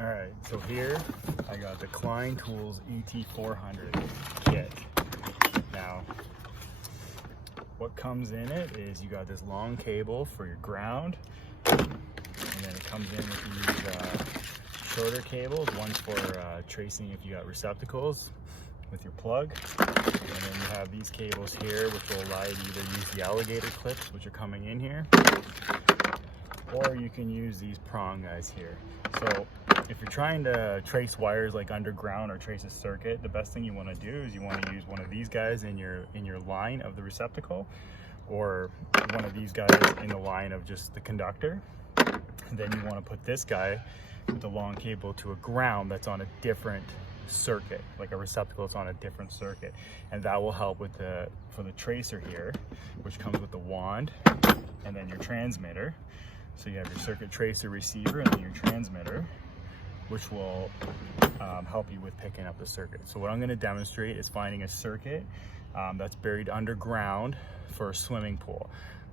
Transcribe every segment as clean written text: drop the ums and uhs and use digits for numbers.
All right, so here I got the Klein Tools ET450 kit. Now, what comes in it is you got this long cable for your ground, and then it comes in with these shorter cables. One's for tracing if you got receptacles with your plug, and then you have these cables here which will allow you to either use the alligator clips which are coming in here, or you can use these prong guys here. So if you're trying to trace wires like underground or trace a circuit, the best thing you want to do is you want to use one of these guys in your line of the receptacle, or one of these guys in the line of just the conductor. And then you want to put this guy with the long cable to a ground that's on a different circuit, like a receptacle that's on a different circuit, and that will help with for the tracer here, which comes with the wand and then your transmitter. So you have your circuit tracer receiver and then your transmitter, which will help you with picking up the circuit. So what I'm going to demonstrate is finding a circuit that's buried underground for a swimming pool.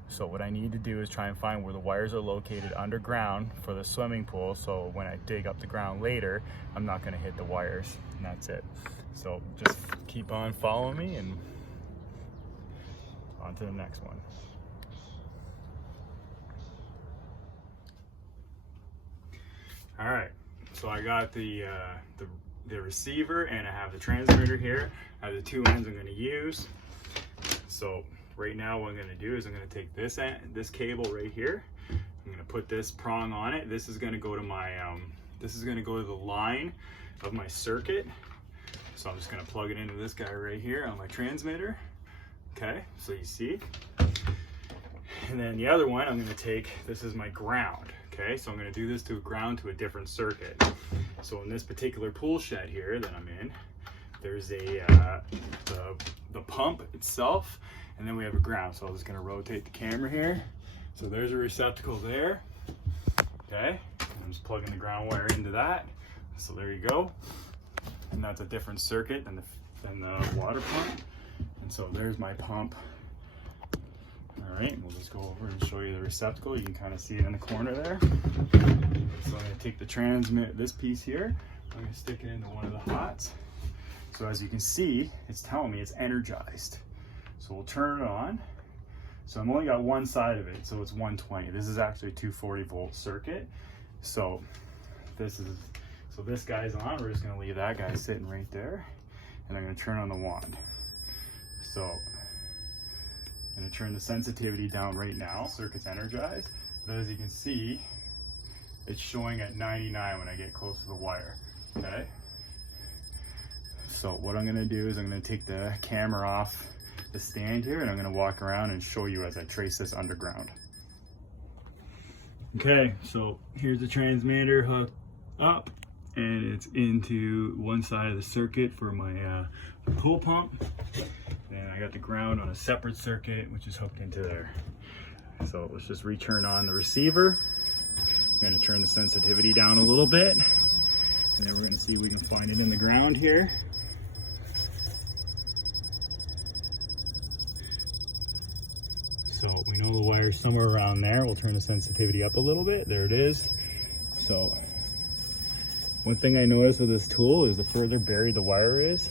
So what I need to do is try and find where the wires are located underground for the swimming pool, so when I dig up the ground later, I'm not going to hit the wires, and that's it. So just keep on following me and on to the next one. All right, so I got the receiver and I have the transmitter here. I have the two ends I'm going to use. So right now what I'm going to do is I'm going to take this cable right here. I'm going to put this prong on it. This is going to go to my the line of my circuit. So I'm just going to plug it into this guy right here on my transmitter. Okay, so you see. And then the other one I'm going to take, this is my ground. Okay, so I'm going to do this to a ground to a different circuit. So in this particular pool shed here that I'm in, there's the pump itself, and then we have a ground. So I'm just going to rotate the camera here. So there's a receptacle there. Okay, I'm just plugging the ground wire into that. So there you go. And that's a different circuit than the water pump. And so there's my pump. All right, we'll just go over and show you the receptacle. You can kind of see it in the corner there. So I'm going to take this piece here. I'm going to stick it into one of the hots. So as you can see, it's telling me it's energized. So we'll turn it on. So I've only got one side of it, so it's 120. This is actually a 240 volt circuit. So this guy's on. We're just going to leave that guy sitting right there, and I'm going to turn on the wand. So I'm going to turn the sensitivity down right now. Circuit's energized, but as you can see, it's showing at 99 when I get close to the wire. Okay. So what I'm going to do is I'm going to take the camera off the stand here, and I'm going to walk around and show you as I trace this underground. Okay, so here's the transmitter hooked up, and it's into one side of the circuit for my pool pump. And I got the ground on a separate circuit, which is hooked into there. So let's just return on the receiver. I'm going to turn the sensitivity down a little bit, and then we're going to see if we can find it in the ground here. So we know the wire's somewhere around there. We'll turn the sensitivity up a little bit. There it is. So one thing I noticed with this tool is the further buried the wire is,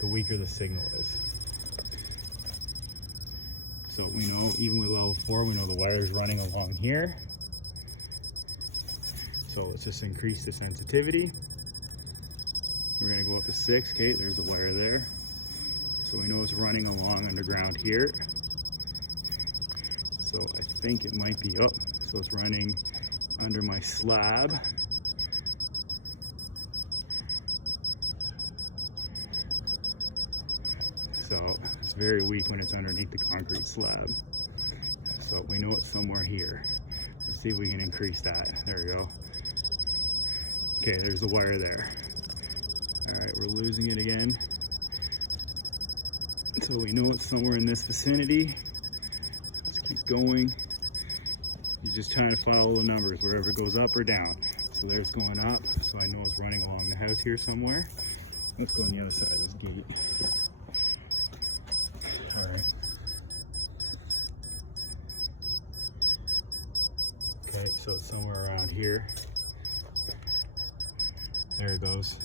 the weaker the signal is. So we know, even with level 4, we know the wire is running along here. So let's just increase the sensitivity. We're going to go up to 6. Okay, there's the wire there. So we know it's running along underground here. So I think it might be up. So it's running under my slab. So it's very weak when it's underneath the concrete slab. So we know it's somewhere here. Let's see if we can increase that. There we go. Okay, there's the wire there. All right, we're losing it again. So we know it's somewhere in this vicinity. Let's keep going. You're just trying to follow the numbers, wherever it goes up or down. So there's going up. So I know it's running along the house here somewhere. Let's go on the other side of this gate. All right. Okay, so it's somewhere around here. There it goes.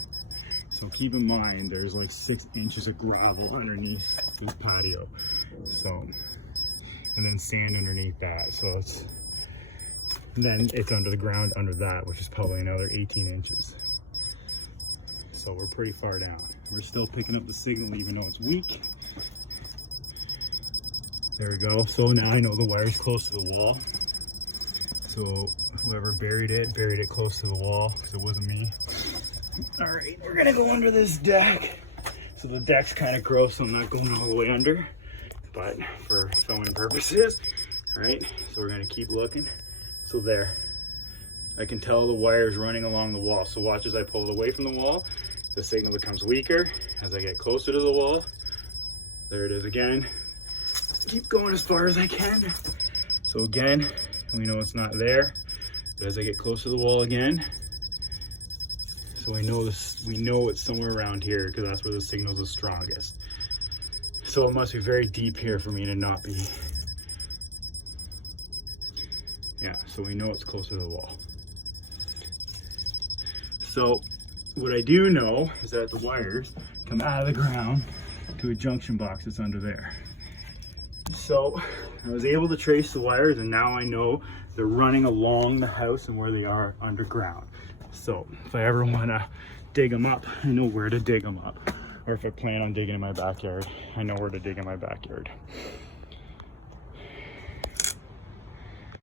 So keep in mind, there's like 6 inches of gravel underneath this patio. So, and then sand underneath that. So then it's under the ground under that, which is probably another 18 inches. So we're pretty far down. We're still picking up the signal even though it's weak. There we go. So now I know the wire's close to the wall. So whoever buried it close to the wall, because it wasn't me. All right, we're gonna go under this deck. So the deck's kind of gross, so I'm not going all the way under, but for filming purposes. All right, so we're gonna keep looking. So there, I can tell the wire's running along the wall. So watch as I pull it away from the wall, the signal becomes weaker. As I get closer to the wall, there it is again. Keep going as far as I can. So again, we know it's not there, but as I get close to the wall again, so we know it's somewhere around here because that's where the signal's the strongest. So it must be very deep here for me to not be. Yeah, so we know it's close to the wall. So what I do know is that the wires come out of the ground to a junction box that's under there. So I was able to trace the wires, and now I know they're running along the house and where they are underground. So if I ever want to dig them up, I know where to dig them up. Or if I plan on digging in my backyard, I know where to dig in my backyard.